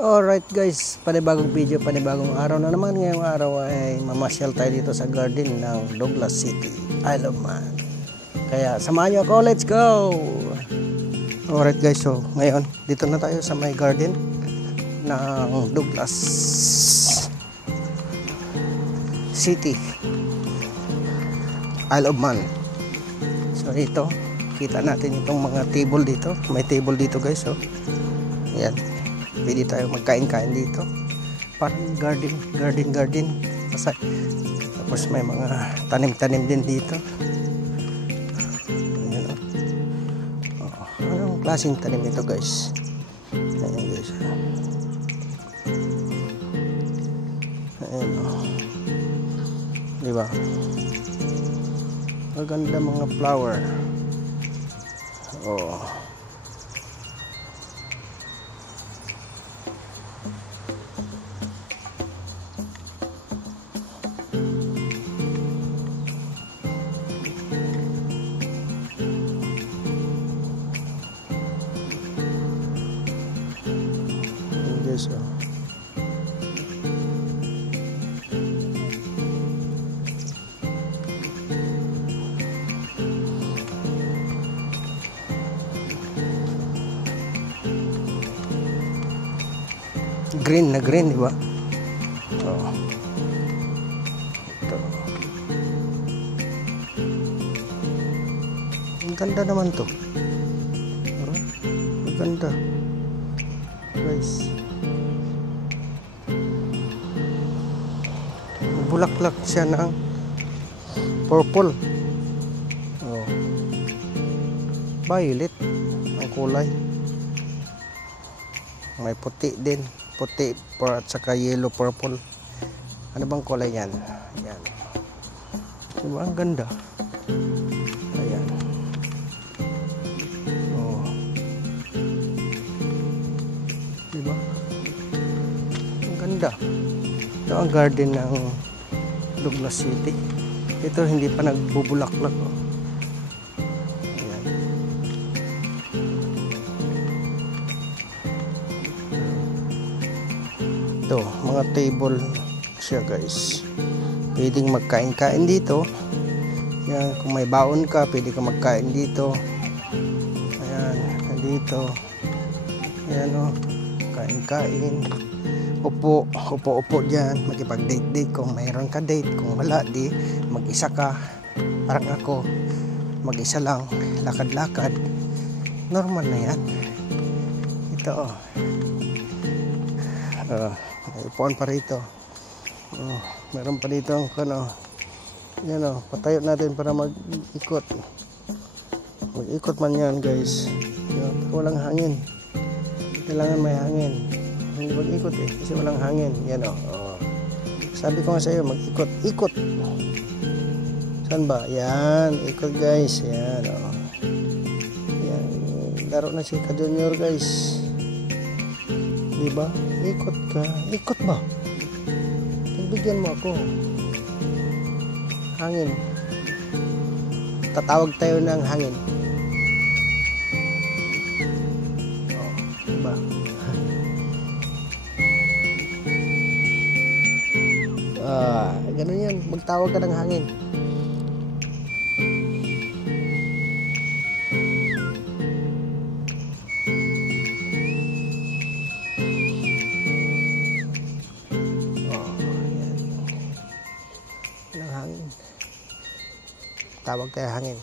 Alright guys, panibagong video, panibagong araw na naman. Ngayong araw ay mamasyal tayo dito sa garden ng Douglas City, Isle of Man. Kaya samahan nyo ako, let's go! Alright guys, so ngayon dito na tayo sa may garden ng Douglas City, Isle of Man. So ito, kita natin itong mga table dito. May table dito guys, so ayan. Pwede tayo magkain-kain dito. Parang garden. Tapos may mga tanim-tanim din dito. Ayan, anong klaseng tanim ito guys? Ayan guys. Ayan diba? Maganda mga flower. So green na green, di ba? Ito. Ang ganda naman to. Ang ganda. Guys. Bulaklak siya ng purple. Violet ang kulay. May puti din. Puti at saka yellow purple. Ano bang kulay yan? Ayan. Diba ang ganda? Ayan. Diba? Ang ganda. Ito ang garden ng Douglas City. Ito hindi pa nagbubulaklak. Ayan. Ito, mga table siya guys. Pwedeng magkain-kain dito. Ayan, kung may baon ka, pwede ka magkain dito. Ayan, dito. Ayan kain-kain. Upo dyan, makipag-date kung mayroon ka date, kung wala di mag-isa ka, parang ako mag-isa lang, lakad-lakad, normal na yan. Ito may upuan pa rito. Meron pa dito yan patayo natin para mag-ikot man yan guys. Walang hangin, kailangan may hangin. Hindi mag-ikot kasi walang hangin. Yan sabi ko nga sa iyo, mag-ikot. Saan ba? Yan, ikot guys. Yan yan, laro na si Ka Junior guys. Diba? Ikot ka. Ikot ba? Pagbigyan mo ako. Hangin. Tatawag tayo ng hangin. Diba? Ganun yan, magtawag ka ng hangin. Yan. Ng hangin. Tawag tayo hangin.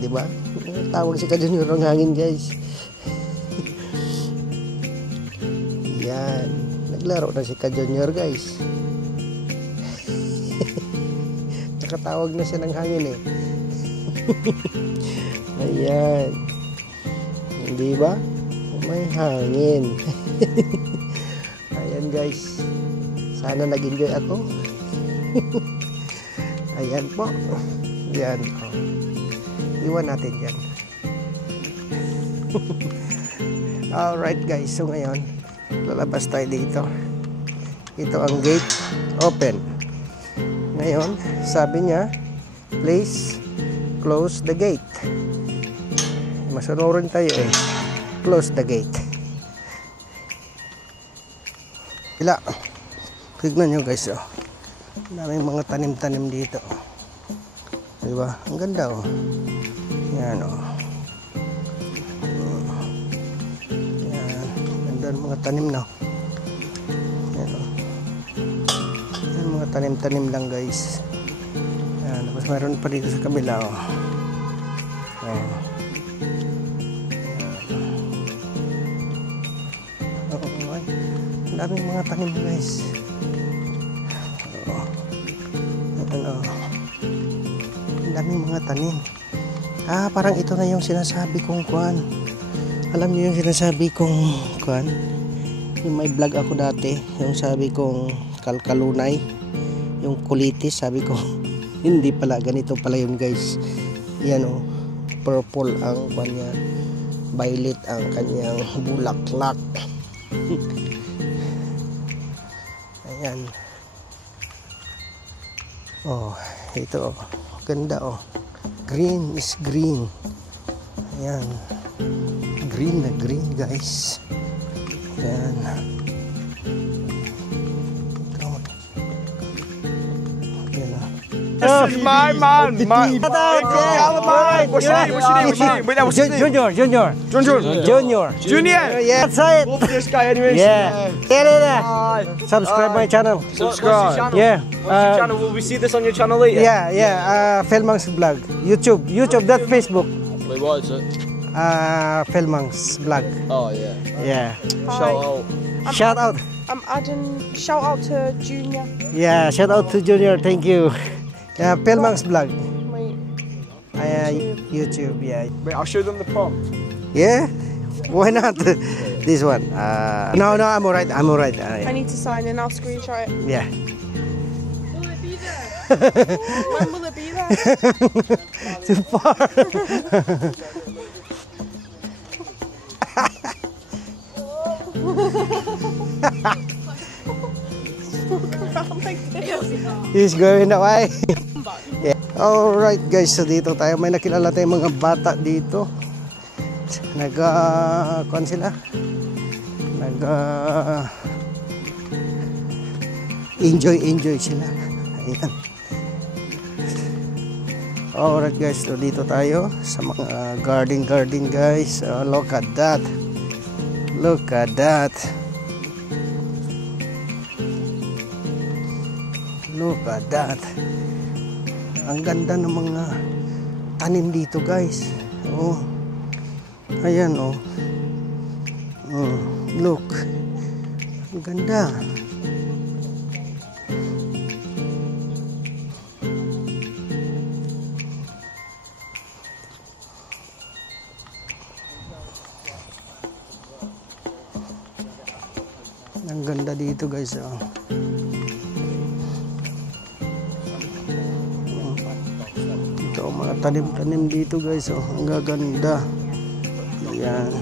Di ba? Tawag si Ka Junior ng hangin guys. Yan, naglaro na si Ka Junior guys. Nakatawag na siya ng hangin Ayan, di ba? May hangin. Ayan guys, sana nag-enjoy ako. Ayan po. Yan iwan natin yan. Alright guys, so ngayon lalabas tayo dito. Ito ang gate, open. Ngayon, sabi niya Please close the gate. Masunurin tayo eh. Close the gate. Ila. Tignan nyo guys, oh. Daming mga tanim-tanim dito. Diba? Ang ganda, oh. Yan, oh. Yan. Ganda ng mga tanim na. Yan, oh. Yan, mga tanim-tanim lang guys. Yan. Tapos mayroon pa dito sa kabila, oh. Oh. Ang daming mga tanim guys. Ano, ang daming mga tanim. Parang ito na yung sinasabi kong kuan. Alam niyo yung sinasabi kong kuan? Yung may vlog ako dati, yung sabi kong kalkalunay, yung kulitis, sabi ko hindi pala, ganito pala yun guys. Yan o, purple ang kuan niya, violet ang kanyang bulaklak. Ayan. Oh, ito oh. Ganda oh. Green is green. Ayan. Green na green guys. Ayan. Ito. Ayan oh. This is my man. Junior. Yeah, that's it. Love this guy anyways. Yeah. Subscribe my channel. Subscribe. Yeah. What's your channel? Will we see this on your channel later? Yeah. Felmang's vlog. YouTube, not Facebook. Wait, what is it? Felmang's vlog. Oh yeah. Yeah. Hi. Shout out. I'm adding shout out to Junior. Yeah, shout out to Junior. Thank you. Yeah, Felmang's vlog. Wait. YouTube. Yeah. Wait, I'll show them the prompt. Yeah. Why not? This one. No, I'm alright. I need to sign in. I'll screenshot it. Yeah. Will it be there? When will it be there? Too far. He's going away. Yeah. Alright guys, so dito tayo. May nakilala tayong mga bata dito. Kuan sila. Enjoy sila. Ayan. Alright guys, so dito tayo sa mga garden guys. Look at that. Ang ganda ng mga tanim dito guys. Oh. Ayan oh. Look. Ang ganda. Ang ganda dito guys oh. Ito mga tanim-tanim dito guys oh. Ang gaganda. Ayan.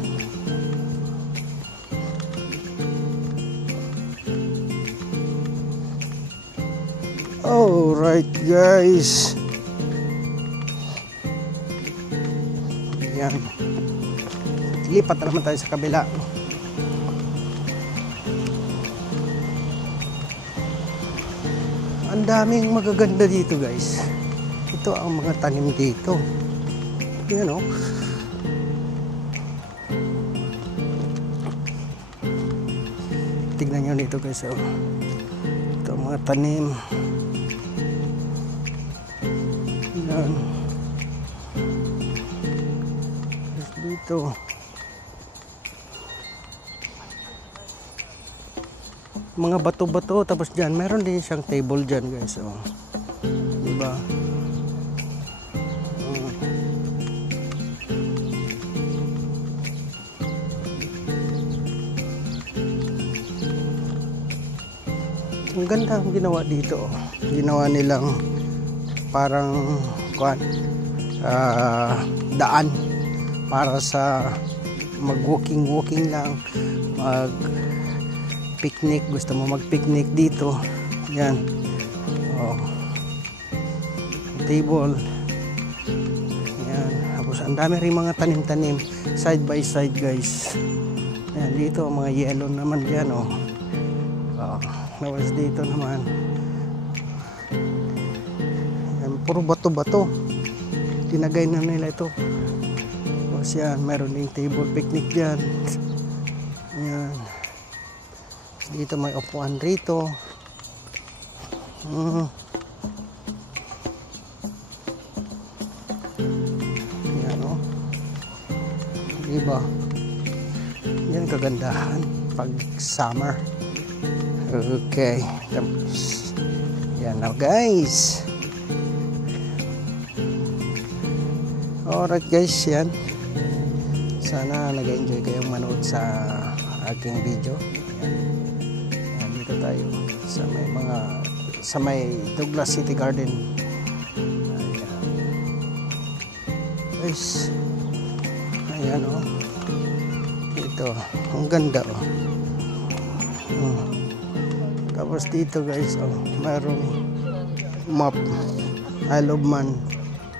Alright guys. Ayan. Lipat naman tayo sa kabila. Ang daming magaganda dito guys. Ito ang mga tanim dito. Ayan o. Tignan nyo dito guys o. Ito ang mga tanim. Ayan. Dito. Mga bato-bato, tapos dyan meron din siyang table dyan guys oh. Diba? Ang ganda ang ginawa dito oh. Ginawa nilang parang daan para sa mag-walking lang, mag picnic, gusto mo mag-picnic dito. Yan. Oh. table. Yan. Tapos ang dami rin mga tanim-tanim side by side guys. Yan, dito mga yellow naman dyan oh. Tapos dito naman. Yan, puro bato-bato. Tinagay na nila ito. Tapos yan, meron ding table picnic dyan. Yan. Dito may upuan rito. Yan o. Diba? Yan kagandahan pag summer. Okay. Tapos yan na guys. Alright guys, yan. Sana nag-enjoy kayong manood sa aking video. Yan, dito tayo sa may Douglas City Garden. Ayan. Guys. Ayan oh. Ito, ang ganda oh. Tapos dito guys, oh, mayroong map. Isle of Man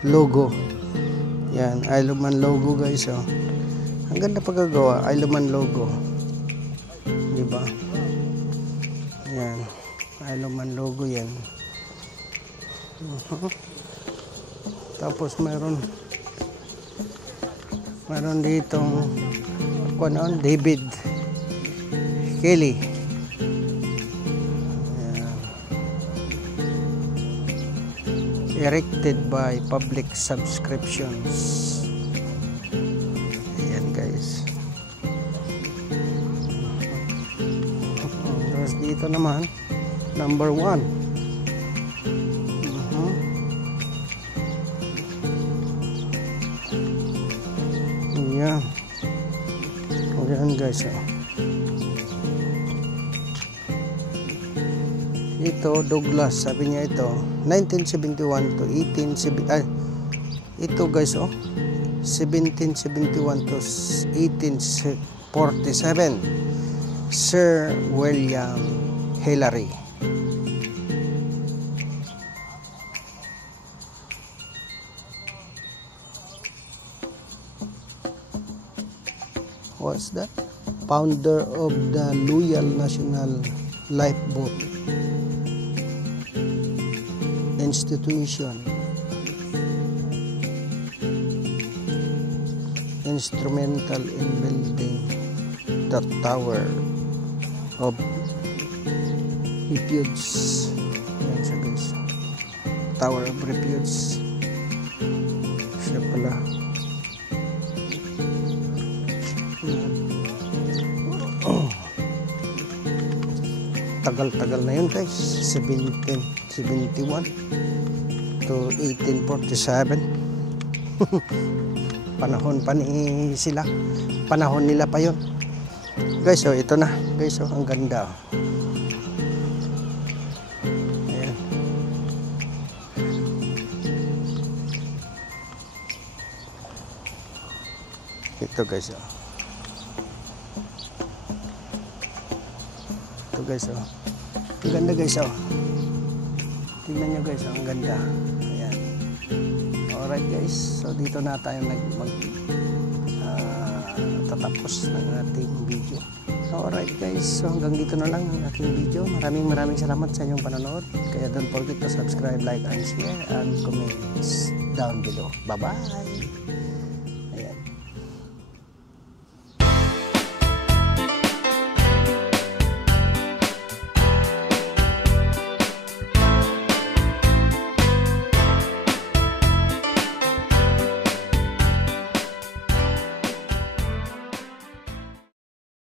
logo. Yan, Isle of Man logo guys oh. Ang ganda pagkagawa, Isle of Man logo. Diba? Yan, Isle of Man logo yan. Tapos mayroon ditong David Kelly. Erected by public subscriptions. Ayan guys. Tapos dito naman number 1. Ayan. Ayan guys oh. Ito Douglas, sabi niya ito 1971 to 1870. Ito guys oh, 1771 to 1847. Sir William Hillary. What's that? Founder of the Loyal National Lifeboat Institution. Instrumental in building the Tower of Refuge. Yan siya guys. Tower of Refuge. Siya pala. Tagal-tagal na yun guys. 1771 to 1847. Panahon pa ni sila. Panahon nila pa yun. Guys, oh, ito na. Guys, oh, ang ganda. Ayan. Ito guys, oh. Ito guys, oh. Ang ganda guys, oh. Tingnan nyo guys, oh, ang ganda. Ayan. Alright guys, so dito na tayo tatapos ng ating video. Alright guys, so hanggang dito na lang ang aking video. Maraming salamat sa inyong panonood. Kaya don't forget to subscribe, like, and share, and comments down below. Bye bye!